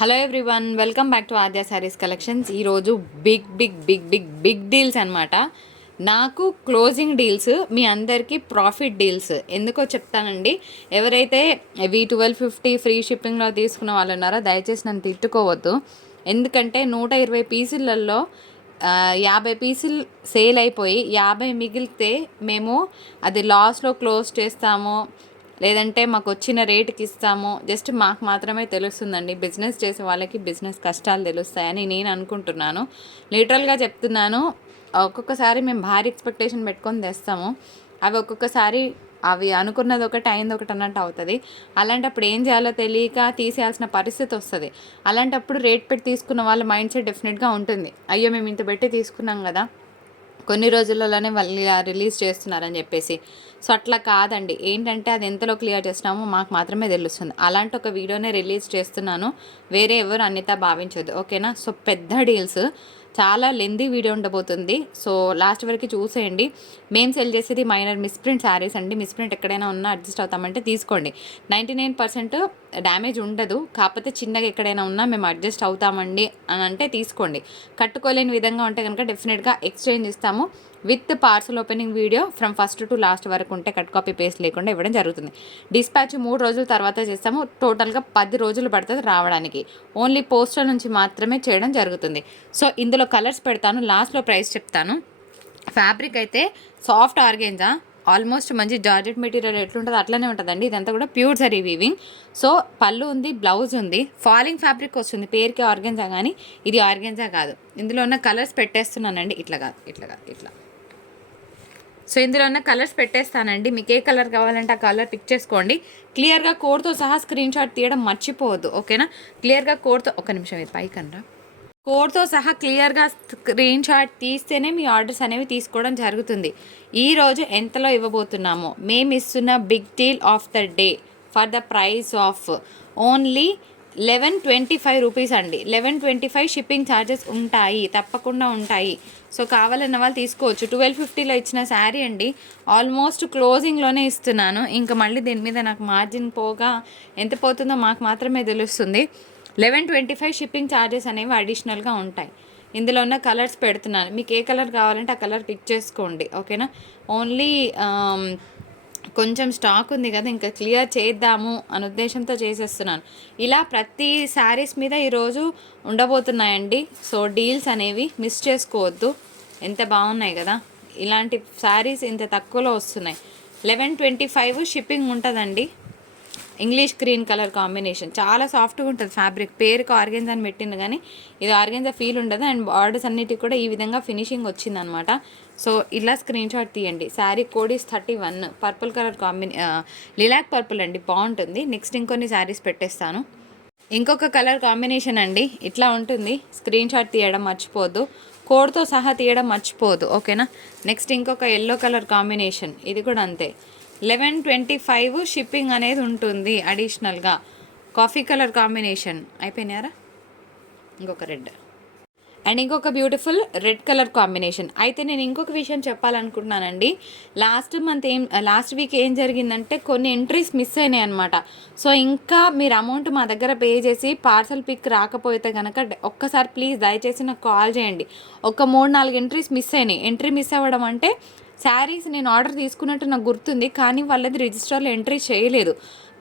Hello everyone, welcome back to Aadya saris collections. ఈరోజు big deals అనమాట. నాకు క్లోజింగ్ డీల్స్, మీ అందరికీ ప్రాఫిట్ డీల్స్. ఎందుకో చెప్తానండి. ఎవరైతే V1250 ఫ్రీ షిప్పింగ్లో తీసుకున్న వాళ్ళు ఉన్నారో దయచేసి నన్ను తిట్టుకోవద్దు. ఎందుకంటే 120 పీసులలో 50 పీసులు సేల్ అయిపోయి 50 మిగిలితే మేము అది లాస్లో క్లోజ్ చేస్తాము, లేదంటే మాకు వచ్చిన రేటుకి ఇస్తాము. జస్ట్ మాకు మాత్రమే తెలుస్తుందండి. బిజినెస్ చేసే వాళ్ళకి బిజినెస్ కష్టాలు తెలుస్తాయని నేను అనుకుంటున్నాను. లిటరల్గా చెప్తున్నాను. ఒక్కొక్కసారి మేము భారీ ఎక్స్పెక్టేషన్ పెట్టుకొని తెస్తాము. అవి అనుకున్నది ఒకటి అయింది ఒకటి అన్నట్టు అవుతుంది. అలాంటప్పుడు ఏం చేయాలో తెలియక తీసేయాల్సిన పరిస్థితి వస్తుంది. అలాంటప్పుడు రేట్ పెట్టి తీసుకున్న వాళ్ళ మైండ్ సెట్ డెఫినెట్గా ఉంటుంది. అయ్యో మేము ఇంత పెట్టి తీసుకున్నాం కదా, కొన్ని రోజులలోనే వాళ్ళు రిలీజ్ చేస్తున్నారని చెప్పేసి. సో అట్లా కాదండి. ఏంటంటే అది ఎంతలో క్లియర్ చేస్తున్నామో మాకు మాత్రమే తెలుస్తుంది. అలాంటి ఒక వీడియోనే రిలీజ్ చేస్తున్నాను. వేరే ఎవరు అన్నితా భావించొద్దు, ఓకేనా? సో పెద్ద డీల్స్, చాలా లెందీ వీడియో ఉండబోతుంది. సో లాస్ట్ వరకు చూసేయండి. మేము సెల్ చేసేది మైనర్ మిస్ప్రింట్ శారీస్ అండి. మిస్ప్రింట్ ఎక్కడైనా ఉన్నా అడ్జస్ట్ అవుతామంటే తీసుకోండి. 99% డ్యామేజ్ ఉండదు. కాకపోతే చిన్నగా ఎక్కడైనా ఉన్నా మేము అడ్జస్ట్ అవుతామండి అని అంటే తీసుకోండి. కట్టుకోలేని విధంగా ఉంటే కనుక డెఫినెట్గా ఎక్స్చేంజ్ ఇస్తాము. With parcel opening video from first to last వరకు ఉంటే కట్ కాపీ పేస్ట్ లేకుండా ఇవ్వడం జరుగుతుంది. డిస్పాచ్ 3 రోజుల తర్వాత చేస్తాము. టోటల్గా 10 రోజులు పడుతుంది రావడానికి. ఓన్లీ పోస్టర్ నుంచి మాత్రమే చేయడం జరుగుతుంది. సో ఇందులో కలర్స్ పెడతాను, లాస్ట్లో ప్రైస్ చెప్తాను. ఫ్యాబ్రిక్ అయితే సాఫ్ట్ ఆర్గెంజా, ఆల్మోస్ట్ మంచి జార్జెట్ మెటీరియల్ ఎట్లుంటుందో అట్లనే ఉంటుందండి. ఇదంతా కూడా ప్యూర్ జరీ వీవింగ్. సో పళ్ళు ఉంది, బ్లౌజ్ ఉంది, ఫాలింగ్ ఫ్యాబ్రిక్ వస్తుంది. పేరుకి ఆర్గెంజా కానీ ఇది ఆర్గెంజా కాదు. ఇందులో ఉన్న కలర్స్ పెట్టేస్తున్నానండి. ఇట్లా. సో ఇందులో ఉన్న కలర్స్ పెట్టేస్తానండి. మీకు ఏ కలర్ కావాలంటే ఆ కలర్ పిక్ చేసుకోండి. క్లియర్గా కోడ్తో సహా స్క్రీన్ షాట్ తీయడం మర్చిపోవద్దు, ఓకేనా? క్లియర్గా కోడ్తో, ఒక నిమిషం ఇది పైకనరా, కోడ్తో సహా క్లియర్గా స్క్రీన్ షాట్ తీస్తేనే మీ ఆర్డర్స్ అనేవి తీసుకోవడం జరుగుతుంది. ఈరోజు ఎంతలో ఇవ్వబోతున్నామో, మేము ఇస్తున్న big deal of the day for the price of only 1125 rupees అండి. 1125 షిప్పింగ్ ఛార్జెస్ ఉంటాయి, తప్పకుండా ఉంటాయి. సో కావాలన్న వాళ్ళు తీసుకోవచ్చు. 1250లో ఇచ్చిన శారీ అండి. ఆల్మోస్ట్ క్లోజింగ్లోనే ఇస్తున్నాను. ఇంకా మళ్ళీ దీని మీద నాకు మార్జిన్ పోగా ఎంత పోతుందో మాకు మాత్రమే తెలుస్తుంది. 1125 షిప్పింగ్ ఛార్జెస్ అనేవి అడిషనల్గా ఉంటాయి. ఇందులో ఉన్న కలర్స్ పెడుతున్నాను. మీకు ఏ కలర్ కావాలంటే ఆ కలర్ పిక్ చేసుకోండి, ఓకేనా? ఓన్లీ కొంచెం స్టాక్ ఉంది కదా, ఇంకా క్లియర్ చేద్దాము అనే ఉద్దేశంతో చేసేస్తున్నాను. ఇలా ప్రతి శారీస్ మీద ఈరోజు ఉండబోతున్నాయండి. సో డీల్స్ అనేవి మిస్ చేసుకోవద్దు. ఎంత బాగున్నాయి కదా, ఇలాంటి శారీస్ ఇంత తక్కువలో వస్తున్నాయి. 1125 షిప్పింగ్ ఉంటుందండి. ఇంగ్లీష్ గ్రీన్ కలర్ కాంబినేషన్, చాలా సాఫ్ట్గా ఉంటుంది ఫ్యాబ్రిక్. పేరుకి ఆర్గెంజా అని పెట్టింది కానీ ఇది ఆర్గెంజా ఫీల్ ఉండదు. అండ్ బార్డర్స్ అన్నిటికీ కూడా ఈ విధంగా ఫినిషింగ్ వచ్చిందనమాట. సో ఇలా స్క్రీన్ షాట్ తీయండి. Sari code is 31. Purple colour lilac purple అండి, బాగుంటుంది. నెక్స్ట్ ఇంకొన్ని శారీస్ పెట్టేస్తాను. ఇంకొక కలర్ కాంబినేషన్ అండి, ఇట్లా ఉంటుంది. స్క్రీన్ షాట్ తీయడం మర్చిపోవద్దు, కోడ్తో సహా తీయడం మర్చిపోవద్దు, ఓకేనా? నెక్స్ట్ ఇంకొక ఎల్లో కలర్ కాంబినేషన్, ఇది కూడా అంతే. 1125 షిప్పింగ్ అనేది ఉంటుంది అడిషనల్గా. కాఫీ కలర్ కాంబినేషన్ అయిపోయినారా, ఇంకొక రెడ్ అండ్ ఇంకొక బ్యూటిఫుల్ రెడ్ కలర్ కాంబినేషన్. అయితే నేను ఇంకొక విషయం చెప్పాలనుకుంటున్నానండి. లాస్ట్ వీక్ ఏం జరిగిందంటే కొన్ని ఎంట్రీస్ మిస్ అయినాయి అనమాట. సో ఇంకా మీరు అమౌంట్ మా దగ్గర పే చేసి పార్సల్ పిక్ రాకపోతే కనుక ఒక్కసారి ప్లీజ్ దయచేసి నాకు కాల్ చేయండి. ఒక 3-4 ఎంట్రీస్ మిస్ అయినాయి. ఎంట్రీ మిస్ అవ్వడం అంటే శారీస్ నేను ఆర్డర్ తీసుకున్నట్టు నాకు గుర్తుంది, కానీ వాళ్ళది రిజిస్టర్లో ఎంట్రీ చేయలేదు.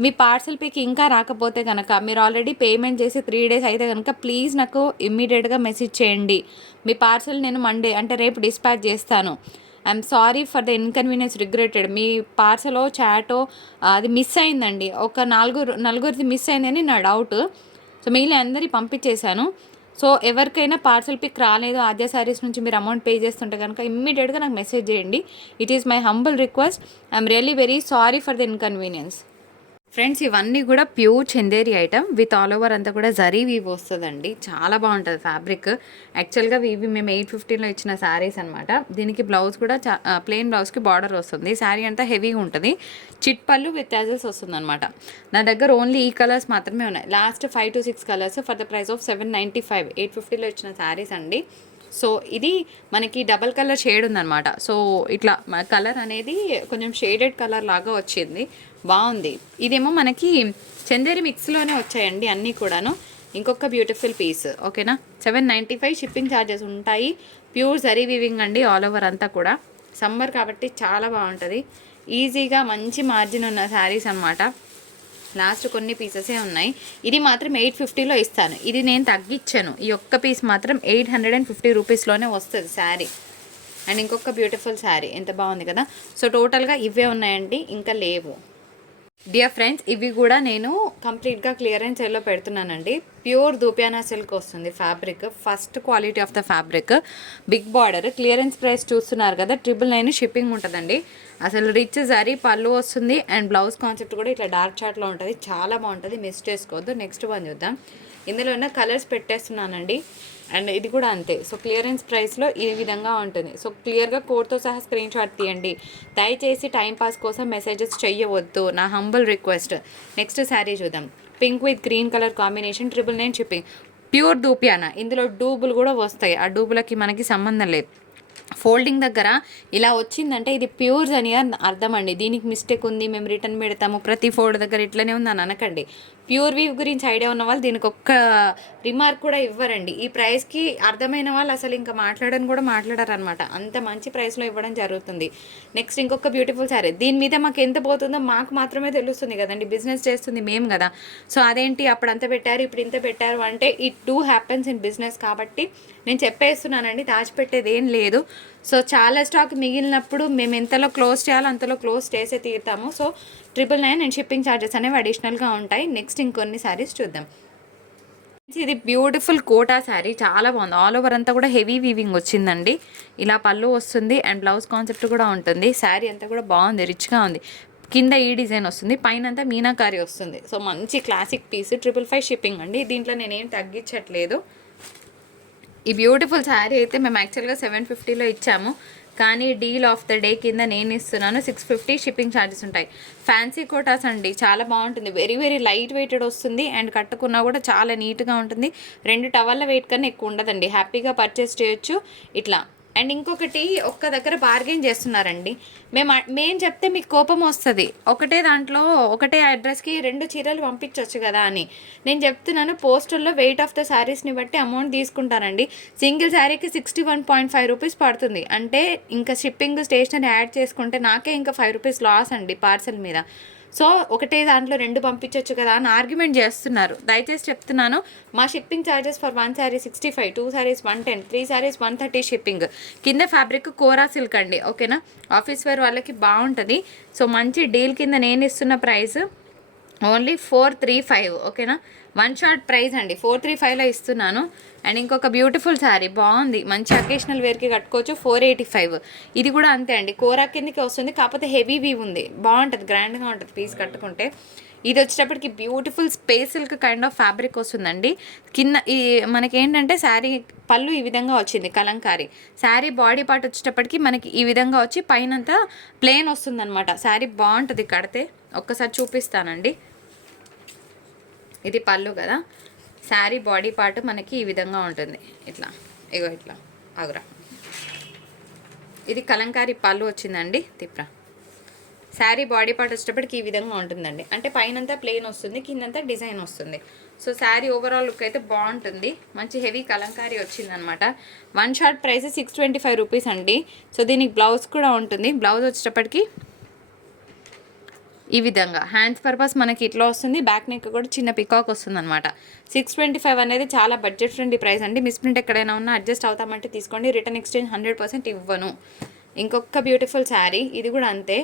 మీ పార్సల్ పిక్ ఇంకా రాకపోతే కనుక, మీరు ఆల్రెడీ పేమెంట్ చేసి 3 డేస్ అయితే కనుక ప్లీజ్ నాకు ఇమ్మీడియట్గా మెసేజ్ చేయండి. మీ పార్సల్ నేను మండే అంటే రేపు డిస్పాచ్ చేస్తాను. I'm sorry for the inconvenience, regretted. మీ పార్సలో చాటో అది మిస్ అయిందండి. ఒక నలుగురిది మిస్ అయిందని నా డౌట్. సో మిగిలిన అందరి పంపించేశాను. సో ఎవరికైనా పార్సల్ పిక్ రాలేదు ఆద్య శారీస్ నుంచి మీరు అమౌంట్ పే చేస్తుంటే కనుక ఇమ్మీడియట్గా నాకు మెసేజ్ చేయండి. It is my humble request. I'm really very sorry for the inconvenience. Friends ఇవన్నీ కూడా pure Chanderi item with all over అంతా కూడా జరీ వీవ్ వస్తుందండి. చాలా బాగుంటుంది ఫ్యాబ్రిక్. యాక్చువల్గా వీవి మేము 850లో ఇచ్చిన శారీస్ అనమాట. దీనికి బ్లౌజ్ కూడా ప్లెయిన్ బ్లౌజ్కి బార్డర్ వస్తుంది. శారీ అంతా హెవీగా ఉంటుంది. చిట్ పళ్ళు విత్ టాజల్స్ వస్తుంది అనమాట. నా దగ్గర ఓన్లీ ఈ కలర్స్ మాత్రమే ఉన్నాయి. Last 5 to 6 colours for the price of 795. 850లో ఇచ్చిన శారీస్ అండి. సో ఇది మనకి డబల్ కలర్ షేడ్ ఉందన్నమాట. సో ఇట్లా కలర్ అనేది కొంచెం షేడెడ్ కలర్ లాగా వచ్చింది, బాగుంది. ఇదేమో మనకి చందేరి మిక్స్లోనే వచ్చాయండి అన్నీ కూడాను. ఇంకొక బ్యూటిఫుల్ పీస్ ఓకేనా. 795 షిప్పింగ్ ఛార్జెస్ ఉంటాయి. ప్యూర్ జరీ వీవింగ్ అండి ఆల్ ఓవర్ అంతా కూడా. సమ్మర్ కాబట్టి చాలా బాగుంటుంది. ఈజీగా మంచి మార్జిన్ ఉన్న శారీస్ అనమాట. లాస్ట్ కొన్ని పీసెసే ఉన్నాయి. ఇది మాత్రం 850లో ఇస్తాను. ఇది నేను తగ్గించాను. ఈ ఒక్క పీస్ మాత్రం 850 రూపీస్లోనే వస్తుంది శారీ. అండ్ ఇంకొక బ్యూటిఫుల్ శారీ ఎంత బాగుంది కదా. సో టోటల్గా ఇవే ఉన్నాయండి, ఇంకా లేవు. డియర్ ఫ్రెండ్స్, ఇవి కూడా నేను కంప్లీట్గా క్లియరెన్స్ సేల్లో పెడుతున్నానండి. ప్యూర్ దూపియానా సిల్క్ వస్తుంది fabric, first quality of the fabric, big border. Clearance price చూస్తున్నారు కదా, 999 షిప్పింగ్ ఉంటుందండి. అసలు రిచ్ జరీ పళ్ళు వస్తుంది అండ్ బ్లౌజ్ కాన్సెప్ట్ కూడా ఇట్లా డార్క్ చార్ట్లో ఉంటుంది. చాలా బాగుంటుంది, మిస్ చేసుకోవద్దు. నెక్స్ట్ వన్ చూద్దాం. ఇందులో ఉన్న కలర్స్ పెట్టేస్తున్నానండి. అండ్ ఇది కూడా అంతే. సో క్లియరెన్స్ ప్రైస్లో ఈ విధంగా ఉంటుంది. సో క్లియర్గా కోడ్తో సహా స్క్రీన్ షాట్ తీయండి. దయచేసి టైంపాస్ కోసం మెసేజెస్ చెయ్యవద్దు, నా హంబుల్ రిక్వెస్ట్. నెక్స్ట్ శారీ చూద్దాం. Pink with green colour combination, 999 shipping. Pure డూపియానా. ఇందులో డూబులు కూడా వస్తాయి, ఆ డూబులకి మనకి సంబంధం లేదు. ఫోల్డింగ్ దగ్గర ఇలా వచ్చిందంటే ఇది ప్యూర్స్ అని అర్థం అండి. దీనికి మిస్టేక్ ఉంది, మేము రిటర్న్ పెడతాము, ప్రతి ఫోల్డ్ దగ్గర ఇట్లనే ఉంది అని అనకండి. ప్యూర్ వీవ్ గురించి ఐడియా ఉన్న వాళ్ళు దీనికి ఒక్క రిమార్క్ కూడా ఇవ్వరండి. ఈ ప్రైస్కి అర్థమైన వాళ్ళు అసలు ఇంకా మాట్లాడని కూడా మాట్లాడారు అనమాట. అంత మంచి ప్రైస్లో ఇవ్వడం జరుగుతుంది. నెక్స్ట్ ఇంకొక బ్యూటిఫుల్ శారీ. దీని మీద మాకు ఎంత పోతుందో మాకు మాత్రమే తెలుస్తుంది కదండి, బిజినెస్ చేస్తుంది మేము కదా. సో అదేంటి అప్పుడు అంత పెట్టారు ఇప్పుడు ఇంత పెట్టారు అంటే it do happens in business. కాబట్టి నేను చెప్పేస్తున్నానండి, దాచిపెట్టేది ఏం లేదు. సో చాలా స్టాక్ మిగిలినప్పుడు మేము ఎంతలో క్లోజ్ చేయాలో అంతలో క్లోజ్ చేసే తీరుతాము. సో 999 అండ్ షిప్పింగ్ ఛార్జెస్ అనేవి అడిషనల్గా ఉంటాయి. నెక్స్ట్ ఇంకొన్ని శారీస్ చూద్దాం. ఇది బ్యూటిఫుల్ కోటా శారీ, చాలా బాగుంది. ఆల్ ఓవర్ అంతా కూడా హెవీ వీవింగ్ వచ్చిందండి. ఇలా పళ్ళు వస్తుంది అండ్ బ్లౌజ్ కాన్సెప్ట్ కూడా ఉంటుంది. శారీ అంతా కూడా బాగుంది, రిచ్గా ఉంది. కింద ఈ డిజైన్ వస్తుంది, పైన అంతా మీనాకారి వస్తుంది. సో మంచి క్లాసిక్ పీస్, 555 షిప్పింగ్ అండి. దీంట్లో నేనేం తగ్గించట్లేదు. ఈ బ్యూటిఫుల్ శారీ అయితే మేము యాక్చువల్గా 750లో ఇచ్చాము, కానీ డీల్ ఆఫ్ ద డే కింద నేను ఇస్తున్నాను 650 షిప్పింగ్ ఛార్జెస్ ఉంటాయి. ఫ్యాన్సీ కోటాస్ అండి, చాలా బాగుంటుంది. వెరీ వెరీ లైట్ వెయిటెడ్ వస్తుంది అండ్ కట్టుకున్నా కూడా చాలా నీట్గా ఉంటుంది. 2 టవల్ల వెయిట్ కన్నా ఎక్కువ ఉండదండి, హ్యాపీగా పర్చేస్ చేయొచ్చు ఇట్లా. అండ్ ఇంకొకటి, ఒక్క దగ్గర బార్గెన్ చేస్తున్నారండి. మేము చెప్తే మీకు కోపం వస్తుంది, ఒకటే దాంట్లో ఒకటే అడ్రస్కి 2 చీరలు పంపించవచ్చు కదా అని. నేను చెప్తున్నాను, పోస్టల్లో వెయిట్ ఆఫ్ ద శారీస్ని బట్టి అమౌంట్ తీసుకుంటారండి. సింగిల్ శారీకి 61.5 రూపీస్ పడుతుంది. అంటే ఇంకా షిప్పింగ్ స్టేషనరీ యాడ్ చేసుకుంటే నాకే ఇంకా 5 రూపీస్ లాస్ అండి పార్సల్ మీద. సో ఒకటే దాంట్లో 2 పంపించవచ్చు కదా అని ఆర్గ్యుమెంట్ చేస్తున్నారు. దయచేసి చెప్తున్నాను, మా shipping charges for 1 sari 65, 2 saris 110, 3 saris 130 shipping. కింద ఫ్యాబ్రిక్ కోరా సిల్క్ అండి, ఓకేనా. ఆఫీస్ వేర్ వాళ్ళకి బాగుంటుంది. సో మంచి డీల్ కింద నేను ఇస్తున్న ప్రైస్ ఓన్లీ 435, ఓకేనా. 1 షార్ట్ ప్రైస్ అండి, 435లో ఇస్తున్నాను. అండ్ ఇంకొక బ్యూటిఫుల్ శారీ బాగుంది, మంచి అకేషనల్ వేర్కి కట్టుకోవచ్చు, 485. ఇది కూడా అంతే అండి, కోరా కిందకి వస్తుంది, కాకపోతే హెవీ వీవ్ ఉంది, బాగుంటుంది, గ్రాండ్గా ఉంటుంది పీస్ కట్టుకుంటే. ఇది వచ్చేటప్పటికి beautiful space silk kind of fabric వస్తుందండి. కింద ఈ మనకేంటంటే శారీ పళ్ళు ఈ విధంగా వచ్చింది కలంకారీ. శారీ బాడీ పార్ట్ వచ్చేటప్పటికి మనకి ఈ విధంగా వచ్చి పైనంతా ప్లెయిన్ వస్తుందన్నమాట. శారీ బాగుంటుంది కడితే. ఒక్కసారి చూపిస్తానండి. ఇది పళ్ళు కదా, శారీ బాడీ పార్ట్ మనకి ఈ విధంగా ఉంటుంది, ఇట్లా ఇగో ఇట్లా ఆగురా. ఇది కలంకారీ పళ్ళు వచ్చిందండి, తిప్రా. శారీ బాడీ పార్ట్ వచ్చేటప్పటికి ఈ విధంగా ఉంటుందండి. అంటే పైనంతా ప్లెయిన్ వస్తుంది, కిందంతా డిజైన్ వస్తుంది. సో శారీ ఓవరాల్ లుక్ అయితే బాగుంటుంది, మంచి హెవీ కలంకారీ వచ్చిందనమాట. 1 షార్ట్ ప్రైస్ 625 రూపీస్ అండి. సో దీనికి బ్లౌజ్ కూడా ఉంటుంది. బ్లౌజ్ వచ్చేటప్పటికి ఈ విధంగా హ్యాండ్స్ పర్పస్ మనకి ఇట్లా వస్తుంది, బ్యాక్ నెక్ కూడా చిన్న పికాక్ వస్తుంది అనమాట. 625 అనేది చాలా బడ్జెట్ ఫ్రెండ్లీ ప్రైస్ అండి. మిస్ప్రింట్ ఎక్కడైనా ఉన్నా అడ్జస్ట్ అవుతామంటే తీసుకోండి, రిటర్న్ ఎక్స్చేంజ్ 100% ఇవ్వను. ఇంకొక బ్యూటిఫుల్ శారీ, ఇది కూడా అంతే.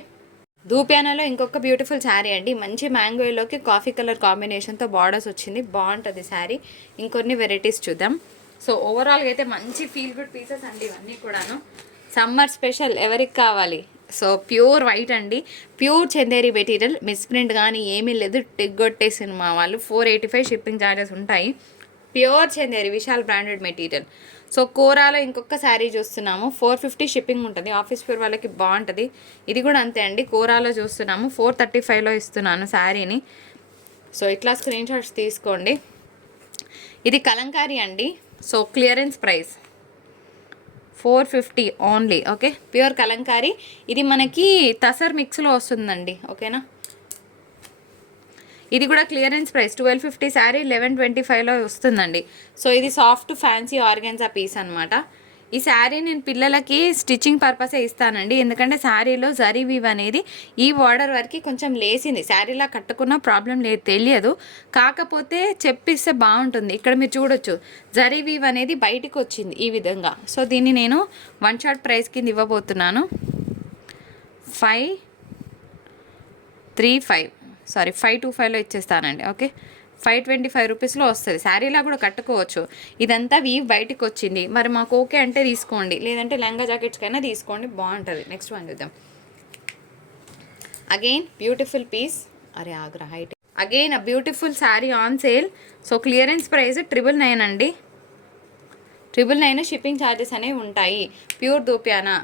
దూప్యానాలో ఇంకొక బ్యూటిఫుల్ శారీ అండి, మంచి మ్యాంగోలోకి కాఫీ కలర్ కాంబినేషన్తో బార్డర్స్ వచ్చింది, బాగుంటుంది శారీ. ఇంకొన్ని వెరైటీస్ చూద్దాం. సో ఓవరాల్గా అయితే మంచి ఫీల్ గుడ్ పీసెస్ అండి ఇవన్నీ కూడాను. సమ్మర్ స్పెషల్ ఎవరికి కావాలి. సో ప్యూర్ వైట్ అండి, ప్యూర్ చందేరి మెటీరియల్, మిస్ప్రింట్ కానీ ఏమీ లేదు, టిగ్గొట్టే సినిమా వాళ్ళు. 485 షిప్పింగ్ ఛార్జెస్ ఉంటాయి. Pure Chanderi Vishal branded material. So కోరాలో ఇంకొక శారీ చూస్తున్నాము, 450 షిప్పింగ్ ఉంటుంది. ఆఫీస్ వేర్ వాళ్ళకి బాగుంటుంది. ఇది కూడా అంతే అండి, కోరాలో చూస్తున్నాము, 435లో ఇస్తున్నాను శారీని. సో ఇట్లా స్క్రీన్ షాట్స్ తీసుకోండి. ఇది కలంకారీ అండి. So clearance price 450 only, okay. Pure Kalamkari. ఇది మనకి తసర్ మిక్స్లో వస్తుందండి, ఓకేనా. ఇది కూడా క్లియరెన్స్ ప్రైస్ 1250 శారీ 1125లో వస్తుందండి. సో ఇది సాఫ్ట్ ఫ్యాన్సీ ఆర్గెన్జా పీస్ అనమాట. ఈ శారీ నేను పిల్లలకి స్టిచ్చింగ్ పర్పసే ఇస్తానండి, ఎందుకంటే శారీలో జరీ వీవ్ అనేది ఈ బార్డర్ వరకు కొంచెం లేసింది. శారీలా కట్టుకున్న ప్రాబ్లం లేదు, తెలియదు, కాకపోతే చెప్పిస్తే బాగుంటుంది. ఇక్కడ మీరు చూడొచ్చు జరీ వీవ్ అనేది బయటికి వచ్చింది ఈ విధంగా. సో దీన్ని నేను 1 షాట్ ప్రైస్ కింద ఇవ్వబోతున్నాను. 525లో ఇచ్చేస్తానండి. ఓకే, 525 రూపీస్లో వస్తుంది. శారీలా కూడా కట్టుకోవచ్చు. ఇదంతా వీవ్ బయటికి వచ్చింది. మరి మాకు ఓకే అంటే తీసుకోండి, లేదంటే లెహంగా జాకెట్స్కైనా తీసుకోండి, బాగుంటుంది. నెక్స్ట్ వన్ చూద్దాం. Again beautiful piece. అరే Agra height. Again a beautiful sari on sale. So clearance price 999 అండి. 999 షిప్పింగ్ ఛార్జెస్ అనేవి ఉంటాయి. ప్యూర్ దూపియానా.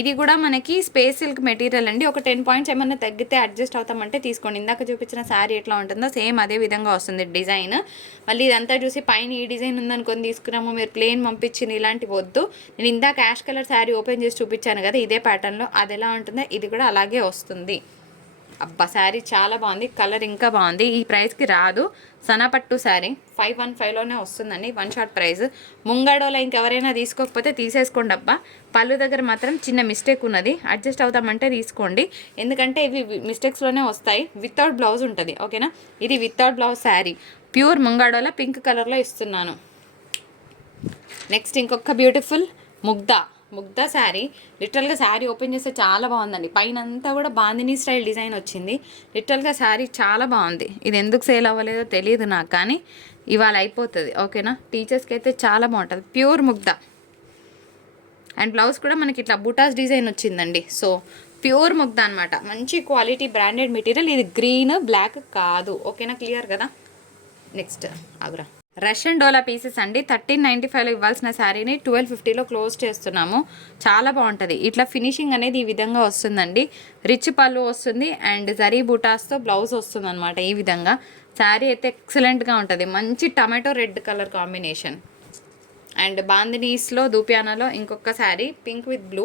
ఇది కూడా మనకి స్పేస్ సిల్క్ మెటీరియల్ అండి. ఒక 10 పాయింట్స్ ఏమన్నా తగ్గితే అడ్జస్ట్ అవుతామంటే తీసుకోండి. ఇందాక చూపించిన శారీ ఎట్లా ఉంటుందో సేమ్ అదే విధంగా వస్తుంది డిజైన్. మళ్ళీ ఇదంతా చూసి పైన ఈ డిజైన్ ఉందనుకొని తీసుకున్నాము, మీరు ప్లేన్ పంపించింది ఇలాంటివి వద్దు. నేను ఇందాక యాష్ కలర్ శారీ ఓపెన్ చేసి చూపించాను కదా, ఇదే ప్యాటర్న్లో, అది ఎలా ఉంటుందో ఇది కూడా అలాగే వస్తుంది. అబ్బా శారీ చాలా బాగుంది, కలర్ ఇంకా బాగుంది. ఈ ప్రైస్కి రాదు. సనాపట్టు శారీ 515లోనే వస్తుందండి. 1 షాట్ ప్రైస్. ముంగడోలో ఇంకెవరైనా తీసుకోకపోతే తీసేసుకోండి అబ్బా. పళ్ళు దగ్గర మాత్రం చిన్న మిస్టేక్ ఉన్నది, అడ్జస్ట్ అవుతామంటే తీసుకోండి, ఎందుకంటే ఇవి మిస్టేక్స్లోనే వస్తాయి. వితౌట్ బ్లౌజ్ ఉంటుంది. ఓకేనా, ఇది వితౌట్ బ్లౌజ్ శారీ. ప్యూర్ ముంగాడోలో పింక్ కలర్లో ఇస్తున్నాను. నెక్స్ట్ ఇంకొక బ్యూటిఫుల్ ముగ్ధా శారీ. లిటరల్గా శారీ ఓపెన్ చేస్తే చాలా బాగుందండి. పైన అంతా కూడా బాందినీ స్టైల్ డిజైన్ వచ్చింది. లిటరల్గా శారీ చాలా బాగుంది. ఇది ఎందుకు సేల్ అవ్వలేదో తెలియదు నాకు, కానీ ఇవాళ అయిపోతుంది. ఓకేనా, టీచర్స్కి అయితే చాలా బాగుంటుంది. Pure Mugdha. అండ్ బ్లౌజ్ కూడా మనకి ఇట్లా బుటాస్ డిజైన్ వచ్చిందండి. సో ప్యూర్ ముగ్ధా అనమాట. మంచి క్వాలిటీ బ్రాండెడ్ మెటీరియల్. ఇది గ్రీన్ బ్లాక్ కాదు. ఓకేనా, క్లియర్ కదా. నెక్స్ట్ ఆగ్రా రష్యన్ డోలా పీసెస్ అండి. 1395లో ఇవ్వాల్సిన శారీని 1250లో క్లోజ్ చేస్తున్నాము. చాలా బాగుంటుంది. ఇట్లా ఫినిషింగ్ అనేది ఈ విధంగా వస్తుందండి. రిచ్ పళ్ళు వస్తుంది అండ్ జరీ బూటాస్తో బ్లౌజ్ వస్తుంది అనమాట. ఈ విధంగా శారీ అయితే ఎక్సలెంట్గా ఉంటుంది. మంచి tomato red colour combination. And బాందినీస్లో దూపియానాలో ఇంకొక శారీ పింక్ విత్ బ్లూ.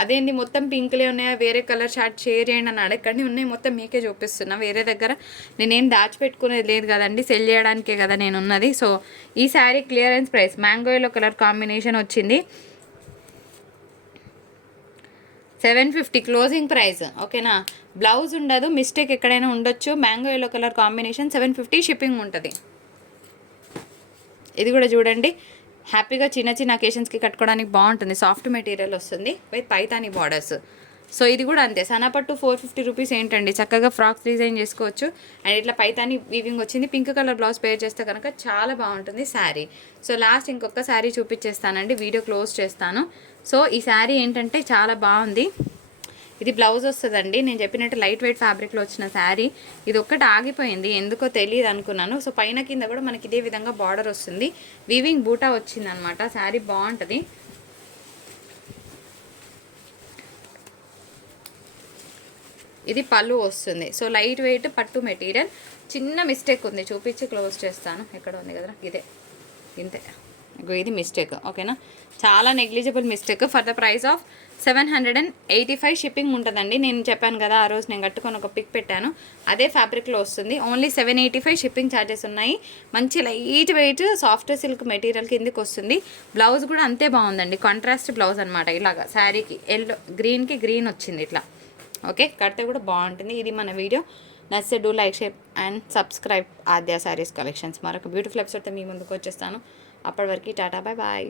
అదేంటి మొత్తం పింక్లే ఉన్నాయా, వేరే కలర్ షార్ట్ షేర్ చేయండి అని అడగండి. ఉన్నాయి, మొత్తం మీకే చూపిస్తున్నా. వేరే దగ్గర నేనేం దాచిపెట్టుకునేది లేదు కదండి, సెల్ చేయడానికే కదా నేను ఉన్నది. సో ఈ sari clearance price mango yellow colour combination వచ్చింది. 750 క్లోజింగ్ ప్రైస్. ఓకేనా, బ్లౌజ్ ఉండదు, మిస్టేక్ ఎక్కడైనా ఉండొచ్చు. Mango yellow colour combination 750 shipping ఉంటుంది. ఇది కూడా చూడండి, హ్యాపీగా చిన్న చిన్న అకేషన్స్కి కట్టుకోవడానికి బాగుంటుంది. సాఫ్ట్ మెటీరియల్ వస్తుంది విత్ పైతాని బార్డర్స్. సో ఇది కూడా అంతే. సనాపట్టు 450 రూపీస్ ఏంటండి, చక్కగా ఫ్రాక్స్ డిజైన్ చేసుకోవచ్చు. అండ్ ఇట్లా పైతాని వీవింగ్ వచ్చింది. పింక్ కలర్ బ్లౌజ్ పేర్ చేస్తే కనుక చాలా బాగుంటుంది శారీ. సో లాస్ట్ ఇంకొక శారీ చూపించేస్తానండి, వీడియో క్లోజ్ చేస్తాను. సో ఈ శారీ ఏంటంటే చాలా బాగుంది. ఇది బ్లౌజ్ వస్తుందండి. నేను చెప్పినట్టు లైట్ వెయిట్ ఫ్యాబ్రిక్లో వచ్చిన శారీ. ఇది ఒక్కటి ఆగిపోయింది, ఎందుకో తెలియదు అనుకున్నాను. సో పైన కింద కూడా మనకి ఇదే విధంగా బార్డర్ వస్తుంది. వీవింగ్ బూటా వచ్చిందనమాట. శారీ బాగుంటుంది. ఇది పళ్ళు వస్తుంది. సో లైట్ వెయిట్ పట్టు మెటీరియల్. చిన్న మిస్టేక్ ఉంది, చూపించి క్లోజ్ చేస్తాను. ఎక్కడ ఉంది కదా, ఇదే ఇంతే. ఇది మిస్టేక్. ఓకేనా, చాలా negligible mistake. For the price of 785 shipping ఉంటుందండి. నేను చెప్పాను కదా, ఆ రోజు నేను కట్టుకొని ఒక పిక్ పెట్టాను, అదే ఫ్యాబ్రిక్లో వస్తుంది. ఓన్లీ 785 షిప్పింగ్ ఛార్జెస్ ఉన్నాయి. మంచి light weight soft silk material కిందకి వస్తుంది. బ్లౌజ్ కూడా అంతే బాగుందండి, కాంట్రాస్ట్ బ్లౌజ్ అనమాట. ఇలాగా శారీకి ఎల్లో గ్రీన్కి గ్రీన్ వచ్చింది ఇట్లా. ఓకే, కడితే కూడా బాగుంటుంది. ఇది మన వీడియో. నచ్చితే do like, share and subscribe Aadya saris collections. మరొక బ్యూటిఫుల్ ఎపిసోడ్తో మీ ముందుకు వచ్చేస్తాను. అప్పటి వరకు టాటా, బాయ్ బాయ్.